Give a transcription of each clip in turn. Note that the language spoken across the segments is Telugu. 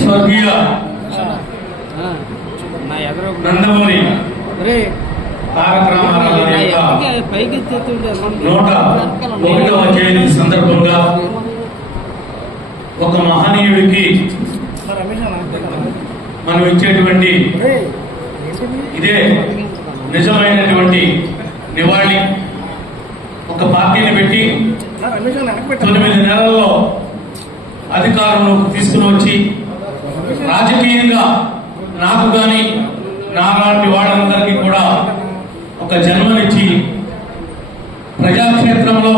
స్వర్గీయ. నా ఎదురు నందమూరి. తారక రామారావు నూట ఒకటవ జయంతి సందర్భంగా ఒక మహనీయుడికి మనం ఇచ్చేటువంటి ఇదే నిజమైనటువంటి నివాళి. ఒక పార్టీని పెట్టి తొమ్మిది నెలల్లో అధికారంలోకి తీసుకుని వచ్చి రాజకీయంగా నాకు కానీ నాలాంటి వాళ్ళందరికీ కూడా ఒక జన్మనిచ్చి ప్రజాక్షేత్రంలో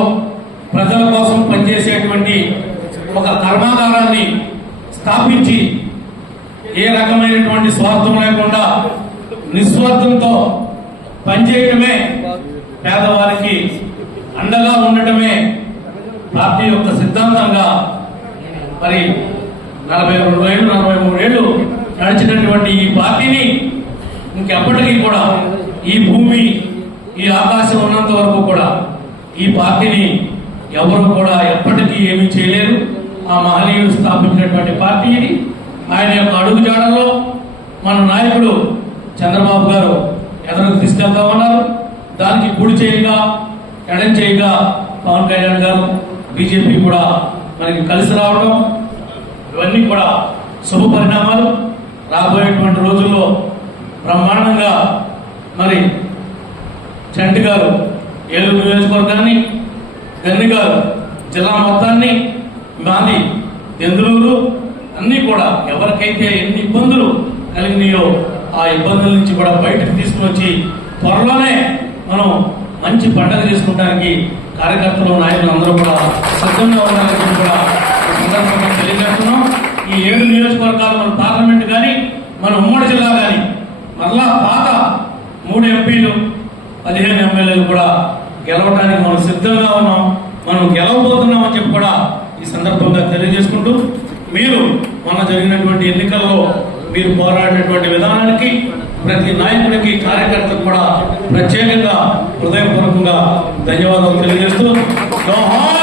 ప్రజల కోసం పనిచేసేటువంటి ఒక కర్మాగారాన్ని స్థాపించి ఏ రకమైనటువంటి స్వార్థం లేకుండా నిస్వార్థంతో పనిచేయటమే పేదవారికి అండగా ఉండటమే పార్టీ యొక్క సిద్ధాంతంగా మరి నలభై రెండు ఏళ్ళు నలభై మూడు ఏళ్ళు నడిచినటువంటి ఈ పార్టీని ఇంకెప్పటికీ కూడా ఈ భూమి ఈ ఆకాశం ఉన్నంత వరకు కూడా ఈ పార్టీని ఎవరు కూడా ఎప్పటికీ ఏమీ చేయలేరు. ఆ మహనీయుడు స్థాపించినటువంటి పార్టీ ఇది. ఆయన యొక్క అడుగుజాడల్లో మన నాయకుడు చంద్రబాబు గారు ఎదురుకు తీసుకెళ్తా ఉన్నారు దానికి కుడి చేయగా ఎడం చేయగా పవన్ కళ్యాణ్ గారు బీజేపీ కూడా మనకి కలిసి రావడం ఇవన్నీ కూడా శుభ పరిణామాలు. రాబోయేటువంటి రోజుల్లో బ్రహ్మాండంగా మరి చంటి గారు ఏలూరు నియోజకవర్గాన్ని గన్ని గారు జిల్లా మొత్తాన్ని మాది దెందులూరు అన్నీ కూడా ఎవరికైతే ఎన్ని ఇబ్బందులు కలిగినాయో ఆ ఇబ్బందుల నుంచి కూడా బయటకు తీసుకుని వచ్చి త్వరలోనే మనం మంచి పండగ చేసుకోవడానికి కార్యకర్తలు నాయకులు అందరూ కూడా సిద్ధంగా ఉండాలని కూడా ఈ సందర్భంగా తెలియజేస్తున్నాం. ఈ ఏడు నియోజకవర్గాలు మన పార్లమెంట్ కానీ మన ఉమ్మడి జిల్లా కానీ మరలా పాత మూడు ఎంపీలు పదిహేను ఎమ్మెల్యేలు కూడా గెలవడానికి మనం సిద్ధంగా ఉన్నాం. మనం గెలవబోతున్నాం అని చెప్పి కూడా ఈ సందర్భంగా తెలియజేసుకుంటూ మీరు మొన్న జరిగినటువంటి ఎన్నికల్లో మీరు పోరాడినటువంటి విధానానికి ప్రతి నాయకుడికి కార్యకర్తకు కూడా ప్రత్యేకంగా హృదయపూర్వకంగా ధన్యవాదాలు తెలియజేస్తూ జోహార్